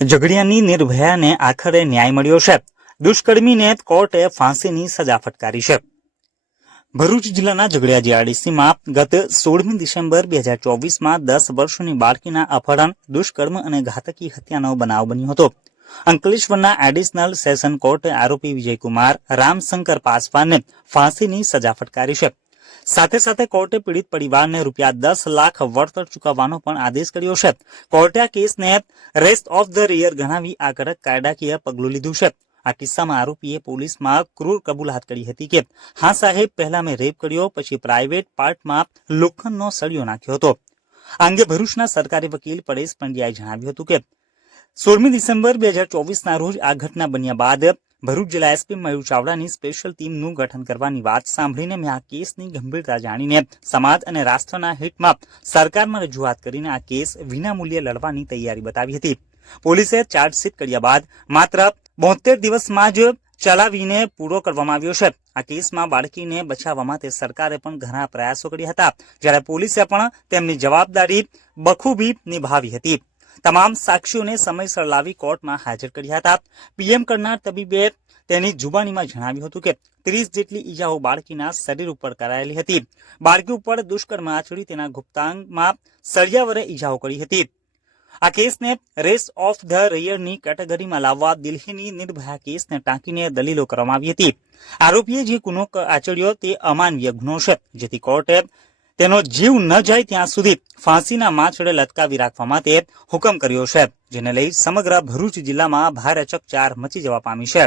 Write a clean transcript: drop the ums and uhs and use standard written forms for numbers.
ઝઘડિયાની નિર્ભયાને આખરે ન્યાય મળ્યો છે। દુષ્કર્મીને કોર્ટે ફાંસીની સજા ફટકારી છે। ભરૂચ જિલ્લાના ઝઘડિયા જીઆઈડીસીમાં ગત 16મી ડિસેમ્બર 2024માં 10 વર્ષની બાળકીના અપહરણ, દુષ્કર્મ અને ઘાતકી હત્યાનો બનાવ બન્યો હતો। અંકલેશ્વરના એડિશનલ સેશન કોર્ટે આરોપી વિજયકુમાર રામશંકર પાસવાનને ફાંસીની સજા ફટકારી છે। સાથે સાથે કોર્ટે પીડિત પરિવારને ₹10 લાખ વળતર ચૂકવવાનો પણ આદેશ કર્યો છે। કોર્ટે આ કેસને રેસ્ટ ઓફ ધ રિયર ગણાવી આ કડક કાયદાકીય પગલું લીધું છે। આ કિસ્સામાં આરોપીએ પોલીસમાં ક્રૂર કબૂલાત કરી હતી કે હા સાહેબ, પહેલા મેં રેપ કર્યો, પછી પ્રાઇવેટ પાર્ટમાં લોખંડનો સળિયો નાખ્યો હતો। આ અંગે ભરૂચના સરકારી વકીલ પરેશ પંડ્યાએ જણાવ્યું હતું કે 16મી ડિસેમ્બર 2024ના રોજ આ ઘટના બન્યા બાદ ભરૂચ જિલ્લા એસપી મયુર ચાવડાની સ્પેશિયલ ટીમનું ગઠન કરવાની વાત સાંભળીને મેં આ કેસની ગંભીરતા જાણીને સમાજ અને રાષ્ટ્રના હિતમાં સરકારમાં રજૂઆત કરીને આ કેસ વિનામૂલ્યે લડવાની તૈયારી બતાવી હતી। પોલીસે ચાર્જશીટ કર્યા બાદ માત્ર 72 દિવસમાં જ ચલાવીને પૂરો કરવામાં આવ્યો છે। આ કેસમાં બાળકીને બચાવવા માટે સરકારે પણ ઘણા પ્રયાસો કર્યા હતા, જ્યારે પોલીસે પણ તેમની જવાબદારી બખૂબી નિભાવી હતી। તમામ સાક્ષીઓને સમયસર લાવી કોર્ટમાં હાજર કર્યા હતા। પીએમ કરનાર તબીબે તેની જુબાનીમાં જણાવ્યું હતું કે 30 જેટલી ઈજાઓ બાળકીના શરીર ઉપર કરાયેલી હતી। બાળકી ઉપર દુષ્કર્મ આચરી તેના ગુપ્તાંગમાં સળિયા વડે ઈજાઓ કરી હતી। આ કેસને રેસ્ટ ઓફ ધ રિયરની કેટેગરીમાં લાવવા દિલ્હીની નિર્ભયા કેસને ટાંકીને દલીલો કરવામાં આવી હતી। આરોપીએ જે ગુનો આચર્યો તે અમાનવીય ગુનો છે, જેથી કોર્ટે તેનો જીવ ન જાય ત્યાં સુધી ફાંસીના માછડે લટકાવી રાખવા માટે હુકમ કર્યો છે, જેને લઈ સમગ્ર ભરૂચ જિલ્લામાં ભારે ચકચાર મચી જવા પામી છે।